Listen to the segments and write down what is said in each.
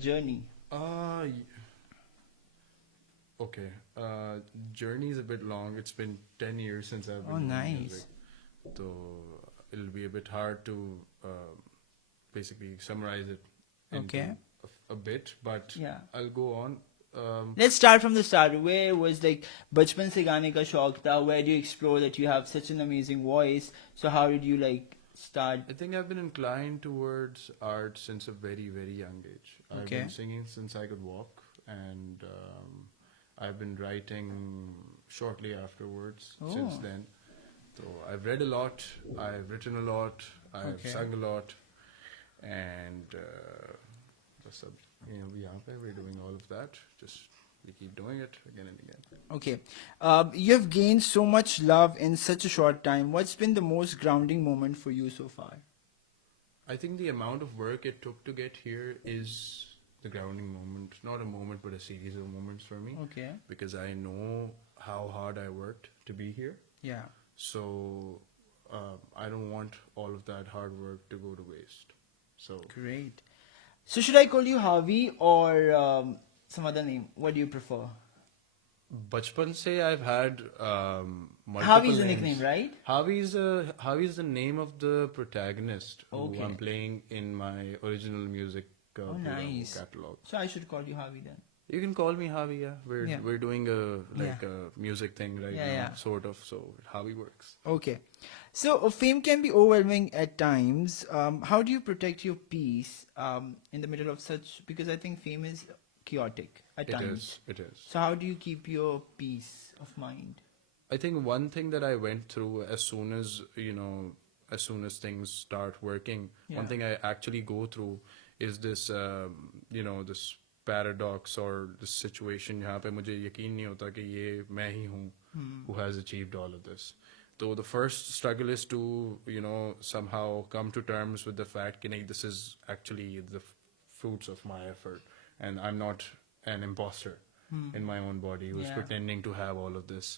journey? Uh, y- okay. Journey is a bit long. It's been 10 years since I've Oh, been doing nice. music. So it'll be a bit hard to basically summarize it into Okay. a bit, but Yeah. I'll go on. Let's start from the start. Where was like बचपन से गाने का शौक था? Where do you explore that you have such an amazing voice? So how did you like start? I think I've been inclined towards art since a very, very young age. I've Okay. been singing since I could walk, and I've been writing shortly afterwards since Oh. then. So I've read a lot, I've written a lot, I've Okay. sung a lot, and just we're doing all of that. Just we keep doing it again and again. Okay. You have gained so much love in such a short time. What's been the most grounding moment for you so far? I think the amount of work it took to get here is the grounding moment. Not a moment, but a series of moments for me. Okay. Because I know how hard I worked to be here. Yeah. So I don't want all of that hard work to go to waste. So Great. So should I call you Harvey or some other name? What do you prefer? Bachpan se I've had multiple Harvey's the names. nickname, right? Harvey's the name of the protagonist who Okay. I'm playing in my original music Oh, nice. catalog. So I should call you Harvey then. You can call me Harvey. Yeah, Yeah. we're doing a Yeah. a music thing right Yeah, now, yeah. sort of. So Harvey works. Okay. So fame can be overwhelming at times. How do you protect your peace in the middle of such? Because I think fame is chaotic at times. It is. So how do you keep your peace of mind? I think one thing that I went through as soon as as soon as things start working, Yeah. one thing I actually go through is this this paradox or this situation यहाँ पे मुझे यकीन नहीं होता कि ये मैं ही हूँ who has achieved all of this. So the first struggle is to somehow come to terms with the fact that this is actually the fruits of my effort and I'm not an imposter in my own body who's Yeah. pretending to have all of this.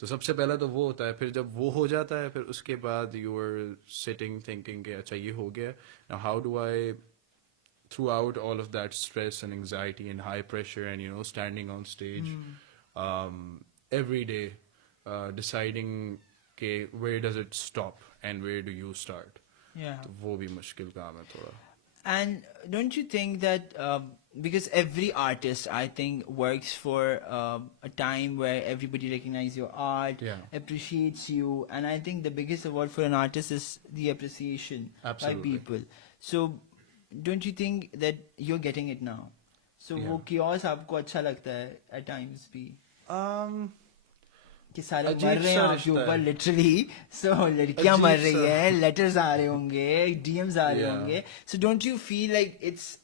तो सबसे पहला तो वो होता है, फिर जब वो हो जाता है फिर उसके बाद you are sitting thinking कि अच्छा ये हो गया. Now how do I throughout all of that stress and anxiety and high pressure and standing on stage every day deciding के where does it stop and where do you start. Yeah. तो वो भी मुश्किल काम है थोड़ा. And don't you think that because every artist, I think, works for a time where everybody recognizes your art, Yeah. appreciates you, and I think the biggest award for an artist is the appreciation Absolutely. by people. So, don't you think that you're getting it now? So, Yeah. वो chaos आपको अच्छा लगता है at times भी कि सारे अजीब मर रहे हैं सा आपके रिश्ता ऊपर है। लिटरली सो लड़कियां अजीब मर रही सा। है लेटर्स आ रहे होंगे डीएम्स आ रहे Yeah. होंगे so don't you feel like it's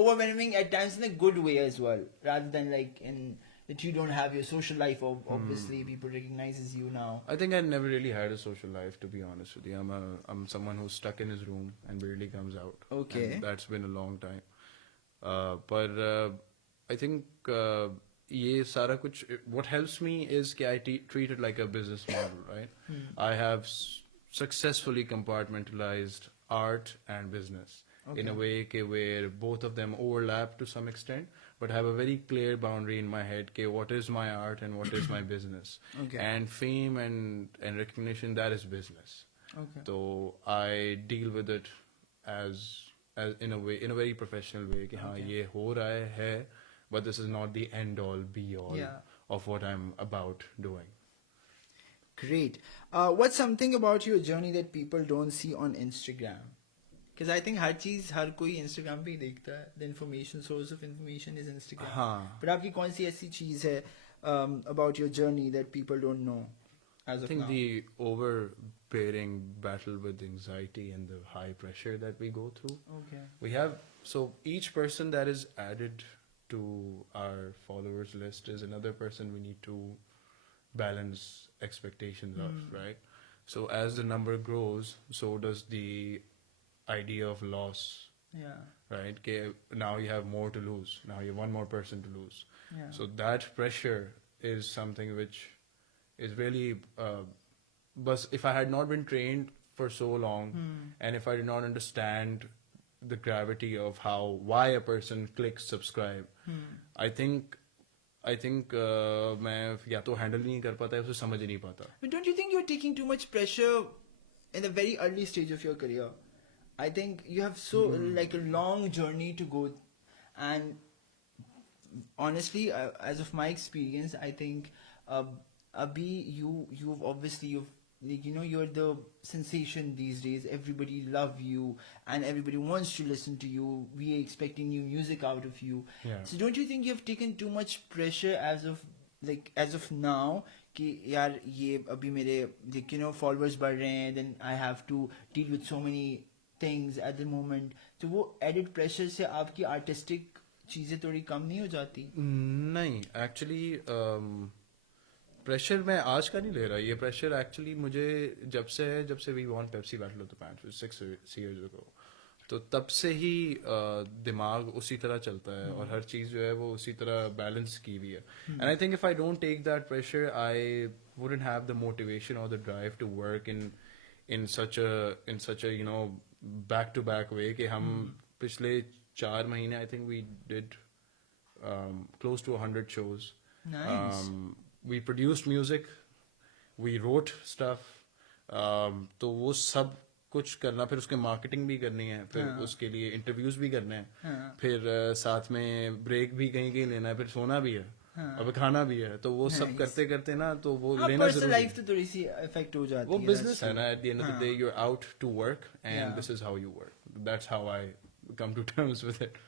overwhelming at times in a good way as well rather than like in that you don't have your social life obviously people recognizes you now. I think I never really had a social life, to be honest with you. I'm someone who's stuck in his room and barely comes out. Okay. And that's been a long time. But I think ये सारा कुछ what helps me is कि I treat it like a business model, right? I have successfully compartmentalized art and business in a way where both of them overlap to some extent, but have a very clear boundary in my head what is my art and what is my business. Okay. And fame and recognition, that is business. Okay. So I deal with it as in a way, in a very professional way कि हाँ ये हो रहा है, but this is not the end all be all Yeah. of what I'm about doing. Great. What's something about your journey that people don't see on Instagram? Because I think हर कोई Instagram पे ही देखता है. The information source of information is Instagram. हाँ. But आपकी कौन सी ऐसी चीज है about your journey that people don't know as I of think now? the overbearing battle with anxiety and the high pressure that we go through. Okay. We have, so each person that is added to our followers list is another person we need to balance expectations of, right? So as the number grows, so does the idea of loss, Yeah. right? Okay, now you have more to lose. Now you have one more person to lose. Yeah. So that pressure is something which is really, but if I had not been trained for so long, and if I did not understand the gravity of why a person clicks subscribe. I think मैं या तो handle नहीं कर पाता है, उसे समझ ही नहीं पाता. But don't you think you're taking too much pressure in the very early stage of your career? I think you have so like a long journey to go, and honestly, as of my experience, I think Abhi, you've obviously like, you know, you're the sensation these days. Everybody love you, and everybody wants to listen to you. We are expecting new music out of you. Yeah. So don't you think you have taken too much pressure as of now? कि यार ये अभी मेरे like, you know, followers बढ़ रहे हैं, then I have to deal with so many things at the moment. तो वो added pressure से आपकी artistic चीजें थोड़ी कम नहीं हो जाती? नहीं, एक्चुअली प्रेशर मैं आज का नहीं ले रहा. ये प्रेशर एक्चुअली मुझे जब से we won Pepsi battle of the bands 6 years ago, तो तब से ही दिमाग उसी तरह चलता है और हर चीज़ जो है वो उसी तरह बैलेंस की हुई है. And I think if I don't take that pressure I wouldn't have the motivation और the drive to work in such a you know back to back way कि हम पिछले 4 महीने I think we did close to 100 shows. Nice. We produced music, we wrote stuff. तो वो सब कुछ करना, फिर उसके मार्केटिंग भी करनी है, फिर उसके लिए इंटरव्यूज भी करने हैं, फिर साथ में ब्रेक भी कहीं लेना है, फिर सोना भी है, अब खाना भी है. तो वो सब करते करते ना तो वो लेना जरूरी है. लाइफ तो थोड़ी सी इफेक्ट हो जाती है. वो बिजनेस है ना. At the end of the day you are out to work and this is how you work. That's how I come to terms with it.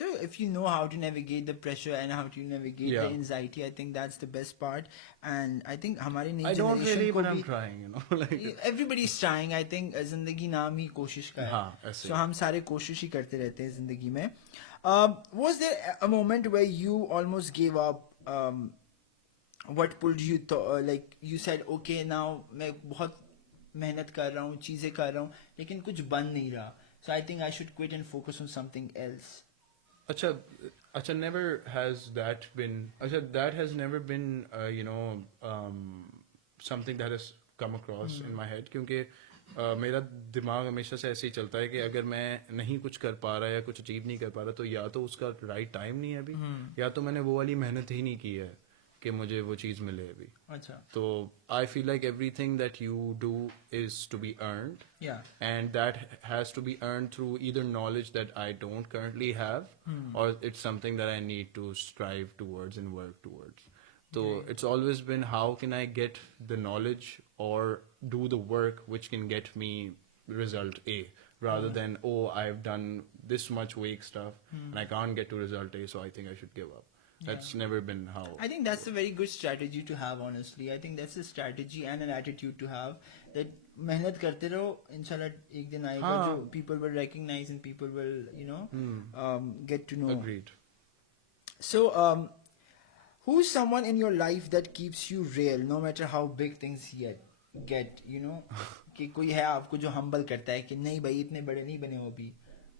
So if you know how to navigate the pressure and how to navigate the anxiety, I think that's the best part. And I think हमारे नई I don't really, generation को but I'm भी trying, you know. Like everybody's trying. I think जिंदगी नाम ही कोशिश का है. हाँ, ऐसे. So हम सारे कोशिश ही करते रहते हैं जिंदगी में. Was there a moment where you almost gave up? What pulled you like you said, okay, now मैं बहुत मेहनत कर रहा हूँ, चीजें कर रहा हूँ, लेकिन कुछ बन नहीं रहा. So I think I should quit and focus on something else. Acha, never has that been. Acha, that has never been, you know, something that has come across in my head. क्योंकि मेरा दिमाग हमेशा से ऐसे ही चलता है कि अगर मैं नहीं कुछ कर पा रहा या कुछ अचीव नहीं कर पा रहा तो या तो उसका राइट टाइम नहीं है अभी, या तो मैंने वो वाली मेहनत ही नहीं की है कि मुझे वो चीज मिले अभी. अच्छा. तो I feel like everything that you do is to be earned. Yeah. And that has to be earned through either knowledge that I don't currently have, or it's something that I need to strive towards and work towards. So it's always been, how can I get the knowledge or do the work which can get me result A, rather than, oh, I've done this much weak stuff and I can't get to result A, so I think I should give up. That's never been how. I think that's a very good strategy to have, honestly. I think that's a strategy and an attitude to have, that मेहनत करते रहो, इंशाल्लाह एक दिन आएगा जो people will recognize and people will, you know, get to know. Agreed. So, who's someone in your life that keeps you real, no matter how big things get, you know? कि कोई है आपको जो humble करता है कि नहीं भाई इतने बड़े नहीं बने हो अभी.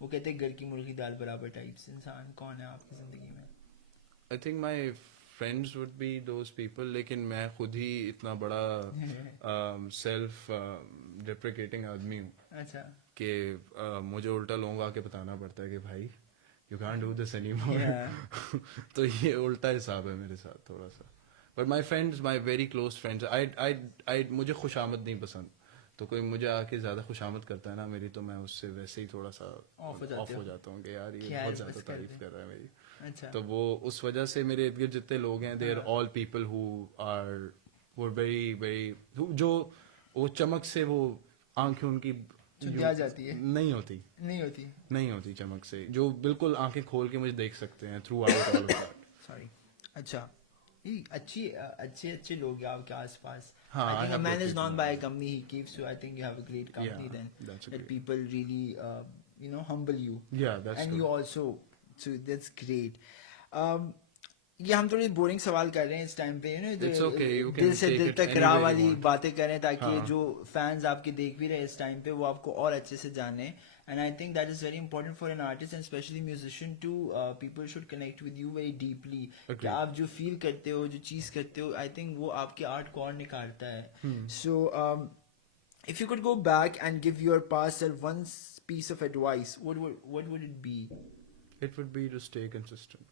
वो कहते हैं घर की मुर्गी दाल बराबर टाइप्स इंसान. कौन है आपकी जिंदगी में? I think my friends would be those people, लेकिन मैं खुद ही इतना बड़ा self deprecating आदमी हूँ. अच्छा. कि मुझे उल्टा लोगों को आके बताना पड़ता है कि भाई you can't do this anymore. तो ये उल्टा हिसाब है मेरे साथ थोड़ा सा. But my friends, my very close friends, I मुझे खुशामद नहीं पसंद. तो कोई मुझे आके ज्यादा खुशामद करता है ना मेरी, तो मैं उससे वैसे ही थोड़ा सा ऑफ हो जाता हूँ कि यार ये बहुत ज्यादा तारीफ कर रहा है मेरी. अच्छा. तो वो उस वजह से मेरे इर्द गिर्द जितने लोग हैं, they are all people who are very very, जो वो चमक से वो आंखें उनकी आ जाती है. नहीं होती चमक से, जो बिल्कुल आंखें खोल के मुझे देख सकते हैं through out all of that. Sorry. अच्छा. अच्छे लोग हैं आपके आसपास. हाँ, I think I a have man good is known people. by a company he keeps, so I think you have a great company then. That's That great. people really, you know, humble you. Yeah, that's and true. you also, so that's great. ये हम थोड़ी boring सवाल कर रहे हैं इस time पे, you know, It's okay, you can दिल से take दिल it तक any राह way you वाली want. बातें करें ताकि हाँ. जो फैंस आपके देख भी रहे इस टाइम पे वो आपको और अच्छे से जाने. And I think that is very important for an artist and especially musician to people should connect with you very deeply. कि आप जो feel करते हो, जो चीज करते हो, I think वो आपके art को और निखारता है. So if you could go back and give your past self one piece of advice, what would it be? It would be to stay consistent.